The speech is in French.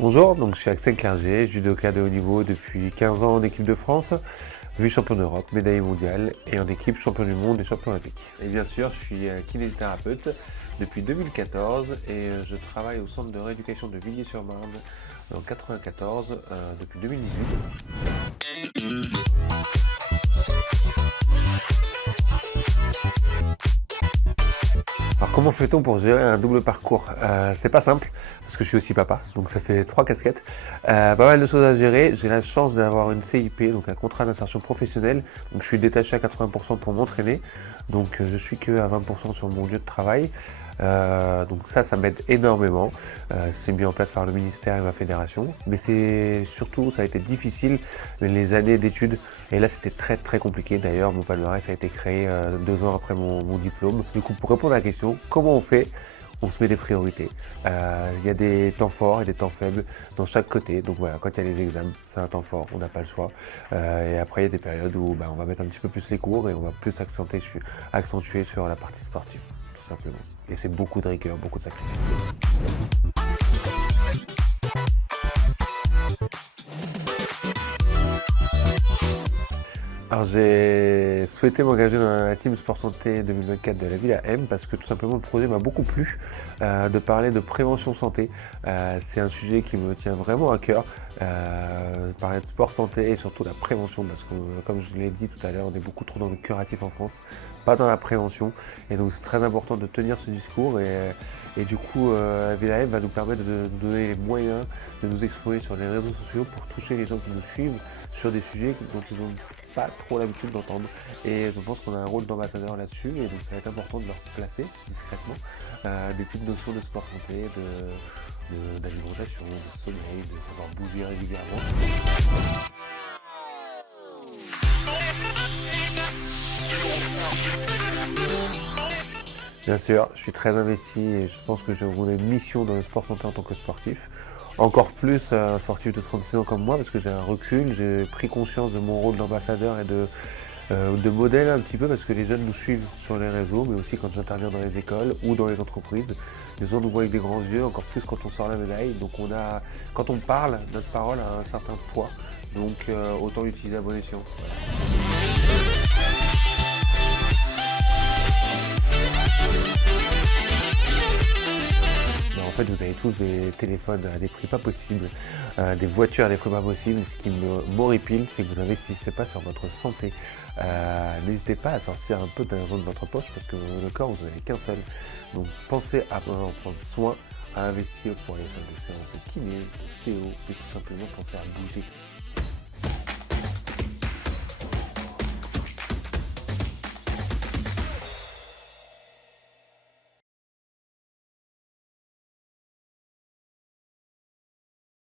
Bonjour, donc je suis Axel Clerget, judoka de haut niveau depuis 15 ans en équipe de France, vice-champion d'Europe, médaille mondiale et en équipe champion du monde et champion olympique. Et bien sûr, je suis kinésithérapeute depuis 2014 et je travaille au centre de rééducation de Villiers-sur-Marne en 94 depuis 2018. Alors comment fait-on pour gérer un double parcours? C'est pas simple, parce que je suis aussi papa, donc ça fait 3 casquettes. Pas mal de choses à gérer. J'ai la chance d'avoir une CIP, donc un contrat d'insertion professionnelle. Donc je suis détaché à 80% pour m'entraîner. Donc je suis que à 20% sur mon lieu de travail. Donc ça m'aide énormément. C'est mis en place par le ministère et ma fédération. Mais c'est surtout, ça a été difficile les années d'études. Et là, c'était très très compliqué. D'ailleurs, mon palmarès a été créé 2 ans après mon diplôme. Du coup, pour répondre à la question, comment on fait? On se met des priorités. Il y a des temps forts et des temps faibles dans chaque côté. Donc voilà, quand il y a les examens, c'est un temps fort, on n'a pas le choix. Et après, il y a des périodes où on va mettre un petit peu plus les cours et on va plus accentuer sur la partie sportive, tout simplement. Et c'est beaucoup de rigueur, beaucoup de sacrifices. Alors j'ai souhaité m'engager dans la team Sport Santé 2024 de la Ville à M parce que tout simplement le projet m'a beaucoup plu de parler de prévention santé. C'est un sujet qui me tient vraiment à cœur, parler de sport santé et surtout la prévention parce que comme je l'ai dit tout à l'heure, on est beaucoup trop dans le curatif en France, pas dans la prévention et donc c'est très important de tenir ce discours et du coup la Ville à M va nous permettre de nous donner les moyens de nous exposer sur les réseaux sociaux pour toucher les gens qui nous suivent sur des sujets dont ils ont pas trop l'habitude d'entendre et je pense qu'on a un rôle d'ambassadeur là-dessus et donc ça va être important de leur placer discrètement des petites notions de sport santé, d'alimentation, de sommeil, de savoir bouger régulièrement. Bien sûr, je suis très investi et je pense que j'ai une mission dans le sport santé en tant que sportif. Encore plus un sportif de 36 ans comme moi parce que j'ai un recul, j'ai pris conscience de mon rôle d'ambassadeur et de modèle un petit peu parce que les jeunes nous suivent sur les réseaux, mais aussi quand j'interviens dans les écoles ou dans les entreprises. Les gens nous voient avec des grands yeux, encore plus quand on sort la médaille. Donc quand on parle, notre parole a un certain poids. Donc autant l'utiliser à bon escient. En fait, vous avez tous des téléphones à des prix pas possibles, des voitures à des prix pas possibles. Ce qui m'horripile, c'est que vous n'investissez pas sur votre santé. N'hésitez pas à sortir un peu de l'argent de votre poche parce que le corps, vous n'en avez qu'un seul. Donc pensez à en prendre soin, à investir pour aller faire des séances de kiné, de stéo, et tout simplement pensez à bouger.